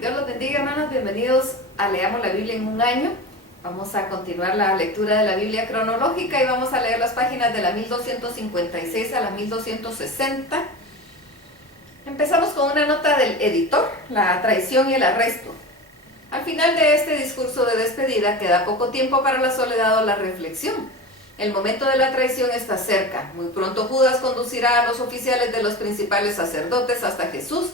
Dios los bendiga, hermanos, bienvenidos a Leamos la Biblia en un año. Vamos a continuar la lectura de la Biblia cronológica y vamos a leer las páginas de la 1256 a la 1260. Empezamos con una nota del editor, la traición y el arresto. Al final de este discurso de despedida queda poco tiempo para la soledad o la reflexión. El momento de la traición está cerca. Muy pronto Judas conducirá a los oficiales de los principales sacerdotes hasta Jesús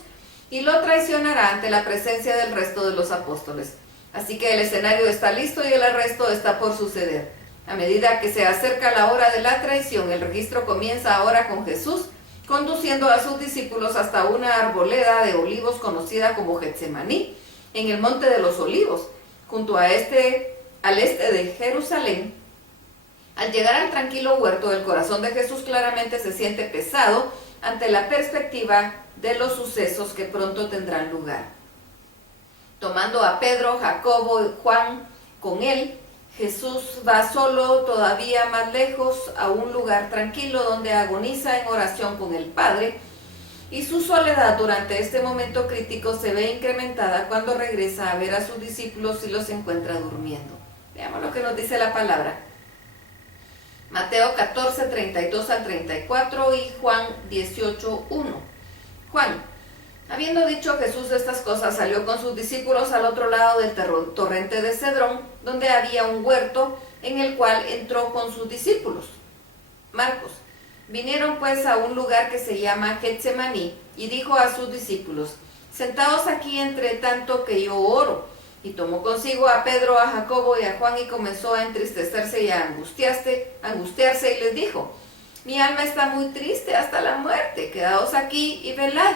y lo traicionará ante la presencia del resto de los apóstoles. Así que el escenario está listo y el arresto está por suceder. A medida que se acerca la hora de la traición, el registro comienza ahora con Jesús conduciendo a sus discípulos hasta una arboleda de olivos conocida como Getsemaní, en el Monte de los Olivos, junto al este de Jerusalén. Al llegar al tranquilo huerto, el corazón de Jesús claramente se siente pesado ante la perspectiva de los sucesos que pronto tendrán lugar. Tomando a Pedro, Jacobo y Juan con él, Jesús va solo todavía más lejos a un lugar tranquilo donde agoniza en oración con el Padre, y su soledad durante este momento crítico se ve incrementada cuando regresa a ver a sus discípulos y los encuentra durmiendo. Veamos lo que nos dice la palabra. Mateo 14, 32 al 34 y Juan 18, 1. Juan, habiendo dicho Jesús estas cosas, salió con sus discípulos al otro lado del torrente de Cedrón, donde había un huerto en el cual entró con sus discípulos. Marcos. Vinieron pues a un lugar que se llama Getsemaní y dijo a sus discípulos: sentaos aquí entre tanto que yo oro. Y tomó consigo a Pedro, a Jacobo y a Juan y comenzó a entristecerse y a angustiarse y les dijo: mi alma está muy triste hasta la muerte, quedaos aquí y velad.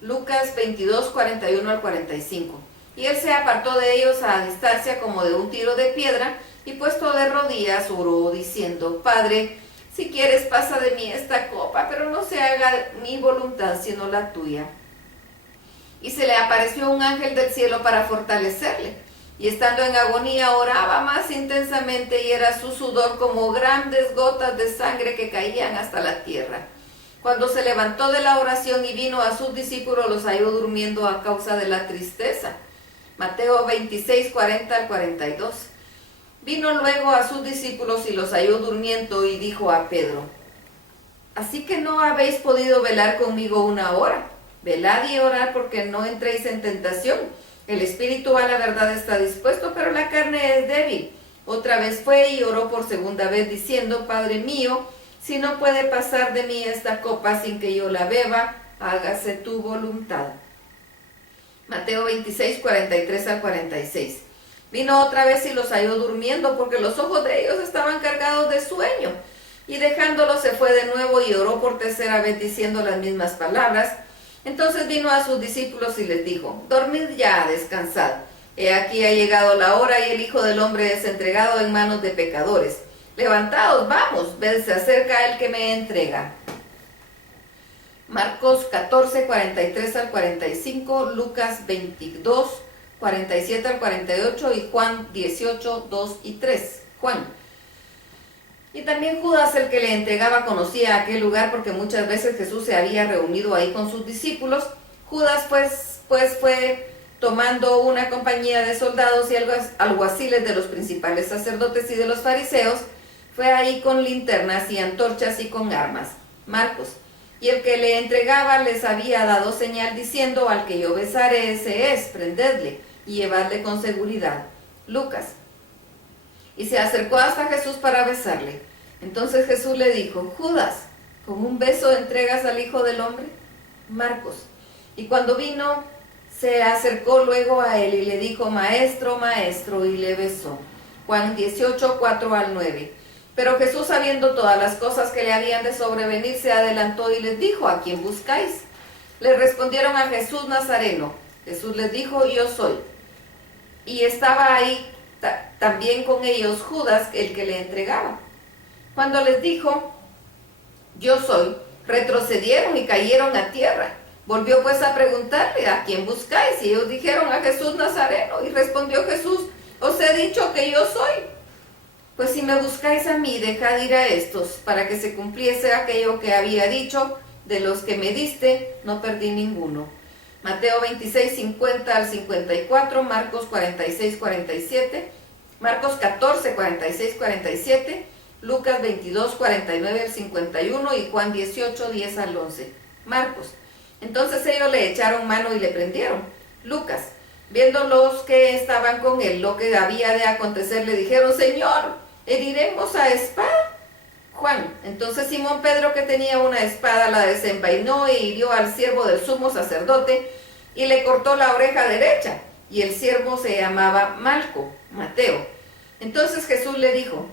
Lucas 22, 41 al 45. Y él se apartó de ellos a distancia como de un tiro de piedra, y puesto de rodillas oró diciendo: Padre, si quieres pasa de mí esta copa, pero no se haga mi voluntad sino la tuya. Y se le apareció un ángel del cielo para fortalecerle, y estando en agonía oraba más intensamente, y era su sudor como grandes gotas de sangre que caían hasta la tierra. Cuando se levantó de la oración y vino a sus discípulos, los halló durmiendo a causa de la tristeza. Mateo 26, 40 al 42. Vino luego a sus discípulos y los halló durmiendo y dijo a Pedro: ¿así que no habéis podido velar conmigo una hora? Velad y orad porque no entréis en tentación. El espíritu a la verdad está dispuesto, pero la carne es débil. Otra vez fue y oró por segunda vez diciendo: Padre mío, si no puede pasar de mí esta copa sin que yo la beba, hágase tu voluntad. Mateo 26, 43 al 46. Vino otra vez y los halló durmiendo, porque los ojos de ellos estaban cargados de sueño. Y dejándolos se fue de nuevo y oró por tercera vez diciendo las mismas palabras. Entonces vino a sus discípulos y les dijo: dormid ya, descansad. He aquí ha llegado la hora y el Hijo del Hombre es entregado en manos de pecadores. Levantaos, vamos, ved, se acerca el que me entrega. Marcos 14, 43 al 45, Lucas 22, 47 al 48 y Juan 18, 2 y 3. Juan. Y también Judas, el que le entregaba, conocía aquel lugar porque muchas veces Jesús se había reunido ahí con sus discípulos. Judas pues fue tomando una compañía de soldados y alguaciles de los principales sacerdotes y de los fariseos. Fue ahí con linternas y antorchas y con armas. Marcos. Y el que le entregaba les había dado señal diciendo: al que yo besare ese es, prendedle y llevadle con seguridad. Lucas. Y se acercó hasta Jesús para besarle. Entonces Jesús le dijo: Judas, ¿con un beso entregas al Hijo del Hombre? Marcos. Y cuando vino, se acercó luego a él y le dijo: Maestro, maestro, y le besó. Juan 18, 4 al 9. Pero Jesús, sabiendo todas las cosas que le habían de sobrevenir, se adelantó y les dijo: ¿a quién buscáis? Le respondieron: a Jesús Nazareno. Jesús les dijo: yo soy. Y estaba ahí también con ellos Judas, el que le entregaba. Cuando les dijo: yo soy, retrocedieron y cayeron a tierra. Volvió pues a preguntarle: ¿a quién buscáis? Y ellos dijeron: a Jesús Nazareno. Y respondió Jesús: os he dicho que yo soy. Pues si me buscáis a mí, dejad ir a estos, para que se cumpliese aquello que había dicho: de los que me diste, no perdí ninguno. Mateo 26, 50 al 54, Marcos 46, 47, Marcos 14, 46, 47, Lucas 22, 49 al 51 y Juan 18, 10 al 11. Marcos. Entonces ellos le echaron mano y le prendieron. Lucas. Viendo los que estaban con él lo que había de acontecer, le dijeron: Señor, ¿heriremos a espada? Juan. Entonces Simón Pedro, que tenía una espada, la desenvainó e hirió al siervo del sumo sacerdote y le cortó la oreja derecha. Y el siervo se llamaba Malco, Mateo. Entonces Jesús le dijo: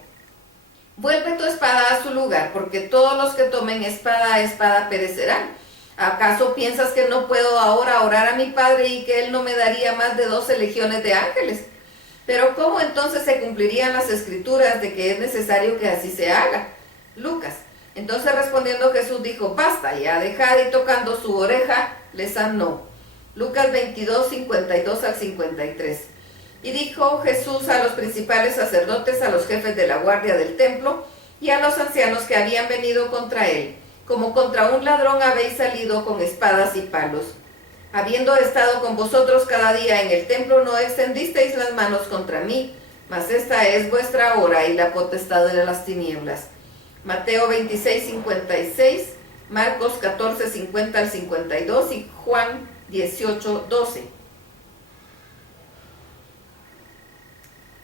vuelve tu espada a su lugar, porque todos los que tomen espada a espada perecerán. ¿Acaso piensas que no puedo ahora orar a mi Padre y que Él no me daría más de 12 legiones de ángeles? Pero ¿cómo entonces se cumplirían las escrituras de que es necesario que así se haga? Lucas. Entonces respondiendo Jesús dijo: basta ya, dejad, y tocando su oreja le sanó. Lucas 22, 52 al 53. Y dijo Jesús a los principales sacerdotes, a los jefes de la guardia del templo y a los ancianos que habían venido contra él: como contra un ladrón habéis salido con espadas y palos. Habiendo estado con vosotros cada día en el templo, no extendisteis las manos contra mí, mas esta es vuestra hora y la potestad de las tinieblas. Mateo 26, 56, Marcos 14, 50 al 52 y Juan 18, 12.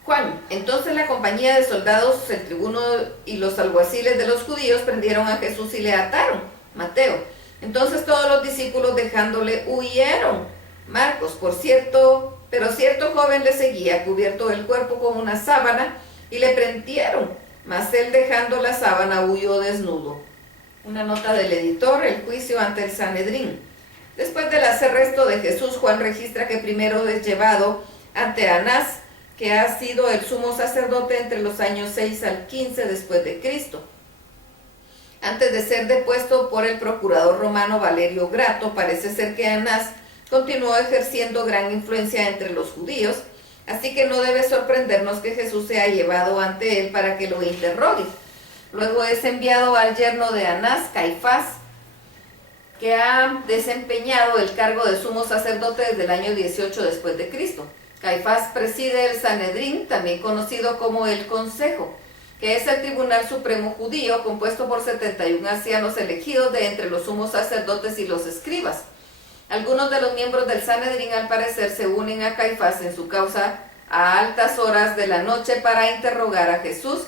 Juan. Entonces la compañía de soldados, el tribuno y los alguaciles de los judíos prendieron a Jesús y le ataron. Mateo. Entonces todos los discípulos, dejándole, huyeron. Marcos. Pero cierto joven le seguía, cubierto el cuerpo con una sábana, y le prendieron, mas él, dejando la sábana, huyó desnudo. Una nota del editor: el juicio ante el Sanedrín. Después del arresto de Jesús, Juan registra que primero es llevado ante Anás, que ha sido el sumo sacerdote entre los años 6 al 15 después de Cristo. Antes de ser depuesto por el procurador romano Valerio Grato, parece ser que Anás continuó ejerciendo gran influencia entre los judíos, así que no debe sorprendernos que Jesús sea llevado ante él para que lo interrogue. Luego es enviado al yerno de Anás, Caifás, que ha desempeñado el cargo de sumo sacerdote desde el año 18 después de Cristo. Caifás preside el Sanedrín, también conocido como el Consejo, que es el tribunal supremo judío, compuesto por 71 ancianos elegidos de entre los sumos sacerdotes y los escribas. Algunos de los miembros del Sanedrín, al parecer, se unen a Caifás en su causa a altas horas de la noche para interrogar a Jesús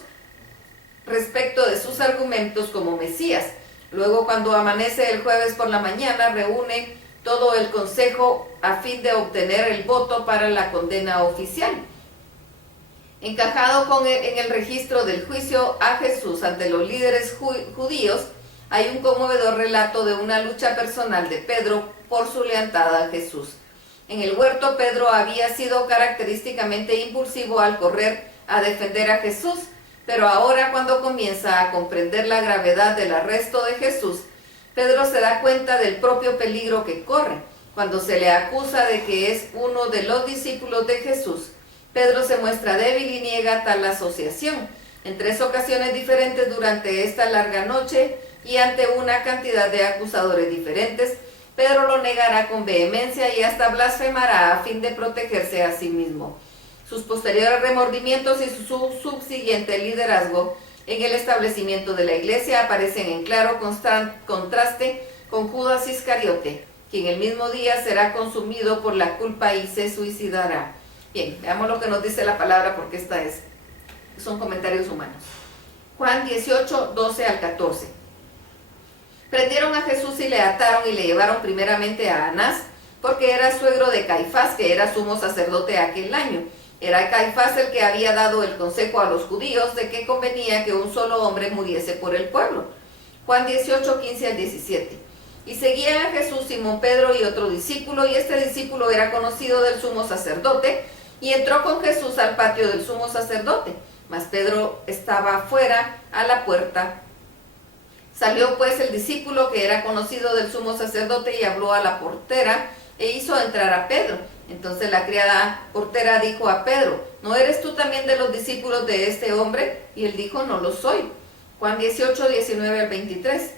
respecto de sus argumentos como Mesías. Luego, cuando amanece el jueves por la mañana, reúne todo el consejo a fin de obtener el voto para la condena oficial. Encajado en el registro del juicio a Jesús ante los líderes judíos, hay un conmovedor relato de una lucha personal de Pedro por su lealtad a Jesús. En el huerto, Pedro había sido característicamente impulsivo al correr a defender a Jesús, pero ahora, cuando comienza a comprender la gravedad del arresto de Jesús, Pedro se da cuenta del propio peligro que corre. Cuando se le acusa de que es uno de los discípulos de Jesús, Pedro se muestra débil y niega tal asociación. En 3 ocasiones diferentes durante esta larga noche y ante una cantidad de acusadores diferentes, Pedro lo negará con vehemencia y hasta blasfemará a fin de protegerse a sí mismo. Sus posteriores remordimientos y su subsiguiente liderazgo en el establecimiento de la iglesia aparecen en claro contraste con Judas Iscariote, quien el mismo día será consumido por la culpa y se suicidará. Bien, veamos lo que nos dice la palabra, porque son comentarios humanos. Juan 18, 12 al 14. Prendieron a Jesús y le ataron y le llevaron primeramente a Anás, porque era suegro de Caifás, que era sumo sacerdote aquel año. Era Caifás el que había dado el consejo a los judíos de que convenía que un solo hombre muriese por el pueblo. Juan 18, 15 al 17. Y seguían a Jesús Simón Pedro y otro discípulo, y este discípulo era conocido del sumo sacerdote, y entró con Jesús al patio del sumo sacerdote, mas Pedro estaba afuera a la puerta. Salió pues el discípulo que era conocido del sumo sacerdote y habló a la portera e hizo entrar a Pedro. Entonces la criada portera dijo a Pedro: ¿no eres tú también de los discípulos de este hombre? Y él dijo: no lo soy. Juan 18, 19 al 23.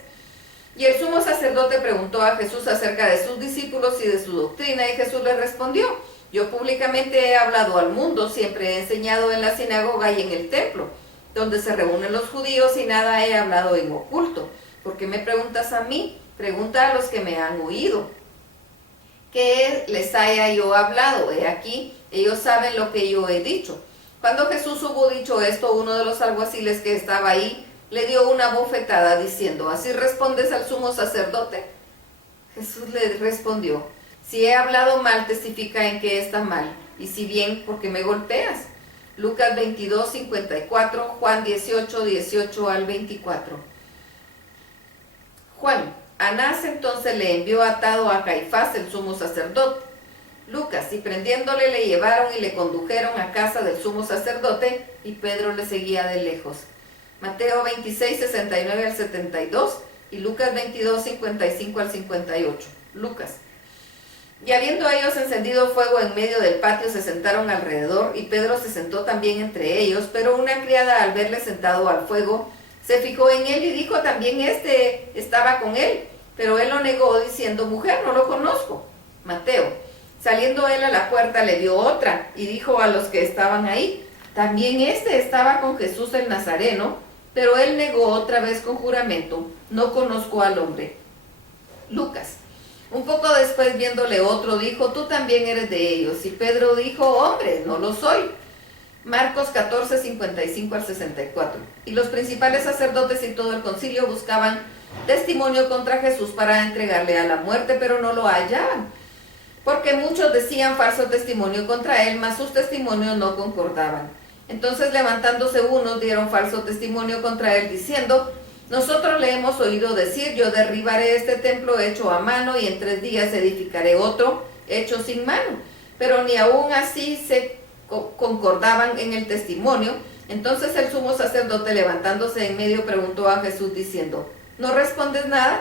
Y el sumo sacerdote preguntó a Jesús acerca de sus discípulos y de su doctrina, y Jesús le respondió: yo públicamente he hablado al mundo, siempre he enseñado en la sinagoga y en el templo, donde se reúnen los judíos, y nada he hablado en oculto. ¿Por qué me preguntas a mí? Pregunta a los que me han oído. ¿Qué les haya yo hablado? He aquí, ellos saben lo que yo he dicho. Cuando Jesús hubo dicho esto, uno de los alguaciles que estaba ahí le dio una bofetada diciendo: ¿así respondes al sumo sacerdote? Jesús le respondió: si he hablado mal, testifica en que está mal, y si bien, ¿por qué me golpeas? Lucas 22, 54, Juan 18, 18 al 24. Juan: Anás entonces le envió atado a Caifás, el sumo sacerdote. Lucas: y prendiéndole le llevaron y le condujeron a casa del sumo sacerdote, y Pedro le seguía de lejos. Mateo 26, 69 al 72 y Lucas 22, 55 al 58. Lucas: y habiendo ellos encendido fuego en medio del patio, se sentaron alrededor, y Pedro se sentó también entre ellos, pero una criada, al verle sentado al fuego, se fijó en él y dijo: también este estaba con él. Pero él lo negó diciendo: mujer, no lo conozco. Mateo: saliendo él a la puerta, le dio otra y dijo a los que estaban ahí: también este estaba con Jesús el Nazareno. Pero él negó otra vez con juramento: no conozco al hombre. Lucas: un poco después, viéndole otro, dijo: tú también eres de ellos. Y Pedro dijo: hombre, no lo soy. Marcos 14, 55 al 64. Y los principales sacerdotes y todo el concilio buscaban testimonio contra Jesús para entregarle a la muerte, pero no lo hallaban, porque muchos decían falso testimonio contra él, mas sus testimonios no concordaban. Entonces, levantándose unos, dieron falso testimonio contra él, diciendo: nosotros le hemos oído decir: yo derribaré este templo hecho a mano, y en 3 días edificaré otro hecho sin mano. Pero ni aún así se concordaban en el testimonio. Entonces el sumo sacerdote, levantándose en medio, preguntó a Jesús diciendo: ¿no respondes nada?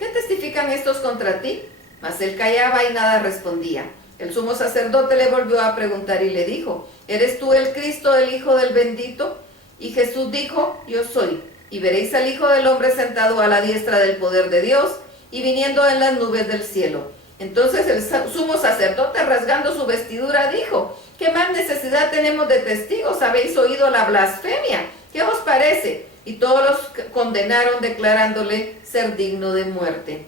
¿Qué testifican estos contra ti? Mas él callaba y nada respondía. El sumo sacerdote le volvió a preguntar y le dijo: ¿eres tú el Cristo, el Hijo del bendito? Y Jesús dijo: yo soy. Y veréis al Hijo del hombre sentado a la diestra del poder de Dios, y viniendo en las nubes del cielo. Entonces el sumo sacerdote, rasgando su vestidura, dijo: ¿qué más necesidad tenemos de testigos? ¿Habéis oído la blasfemia? ¿Qué os parece? Y todos los condenaron, declarándole ser digno de muerte.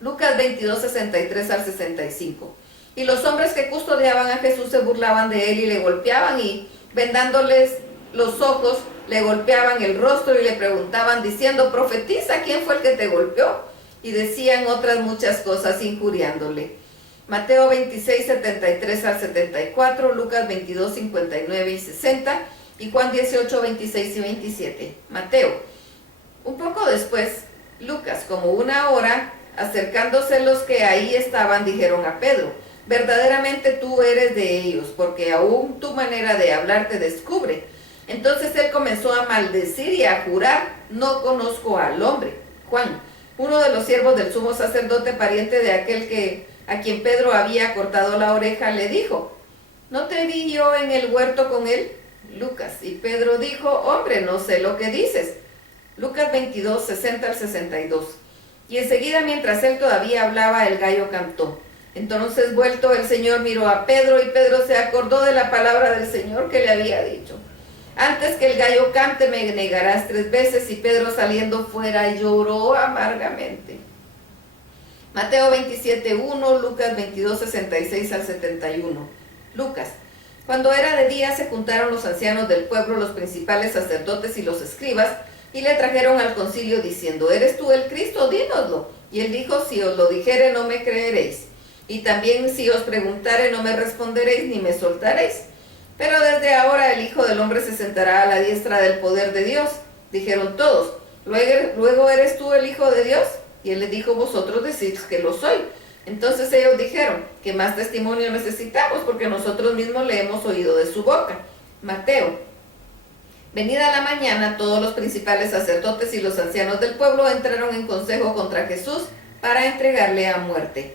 Lucas 22, 63 al 65. Y los hombres que custodiaban a Jesús se burlaban de él y le golpeaban, y vendándoles los ojos, le golpeaban el rostro y le preguntaban diciendo: profetiza, ¿quién fue el que te golpeó? Y decían otras muchas cosas injuriándole. Mateo 26, 73 al 74, Lucas 22, 59 y 60, y Juan 18, 26 y 27. Mateo: un poco después, Lucas, como una hora, acercándose los que ahí estaban, dijeron a Pedro: verdaderamente tú eres de ellos, porque aún tu manera de hablar te descubre. Entonces él comenzó a maldecir y a jurar: no conozco al hombre. Juan, uno de los siervos del sumo sacerdote, pariente de aquel a quien Pedro había cortado la oreja, le dijo: ¿no te vi yo en el huerto con él? Lucas: y Pedro dijo: hombre, no sé lo que dices. Lucas 22, 60 al 62. Y enseguida, mientras él todavía hablaba, el gallo cantó. Entonces, vuelto el Señor, miró a Pedro, y Pedro se acordó de la palabra del Señor que le había dicho: antes que el gallo cante, me negarás 3 veces. Y Pedro, saliendo fuera, lloró amargamente. Mateo 27, 1, Lucas 22, 66 al 71. Lucas: cuando era de día, se juntaron los ancianos del pueblo, los principales sacerdotes y los escribas, y le trajeron al concilio diciendo: ¿eres tú el Cristo? Dínoslo. Y él dijo: si os lo dijere, no me creeréis, y también si os preguntare, no me responderéis ni me soltaréis. Pero desde ahora el Hijo del Hombre se sentará a la diestra del poder de Dios. Dijeron todos: ¿luego eres tú el Hijo de Dios? Y él les dijo: vosotros decís que lo soy. Entonces ellos dijeron: ¿qué más testimonio necesitamos? Porque nosotros mismos le hemos oído de su boca. Mateo: venida la mañana, todos los principales sacerdotes y los ancianos del pueblo entraron en consejo contra Jesús para entregarle a muerte.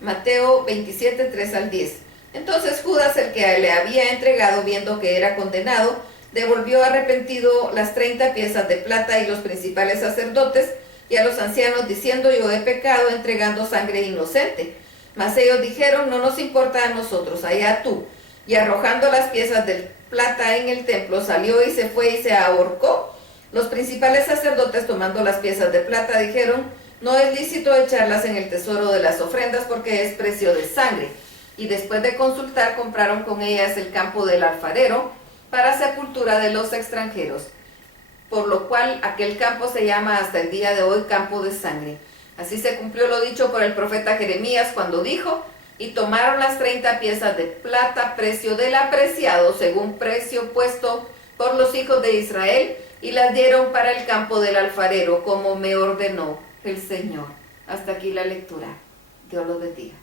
Mateo 27, 3 al 10. Entonces Judas, el que le había entregado, viendo que era condenado, devolvió arrepentido las 30 piezas de plata, y los principales sacerdotes y a los ancianos diciendo: yo he pecado entregando sangre inocente. Mas ellos dijeron: no nos importa a nosotros, allá tú. Y arrojando las piezas de plata en el templo, salió y se fue y se ahorcó. Los principales sacerdotes, tomando las piezas de plata, dijeron: no es lícito echarlas en el tesoro de las ofrendas porque es precio de sangre. Y después de consultar, compraron con ellas el campo del alfarero para sepultura de los extranjeros, por lo cual aquel campo se llama hasta el día de hoy campo de sangre. Así se cumplió lo dicho por el profeta Jeremías cuando dijo: y tomaron las 30 piezas de plata, precio del apreciado, según precio puesto por los hijos de Israel, y las dieron para el campo del alfarero, como me ordenó el Señor. Hasta aquí la lectura. Dios los bendiga.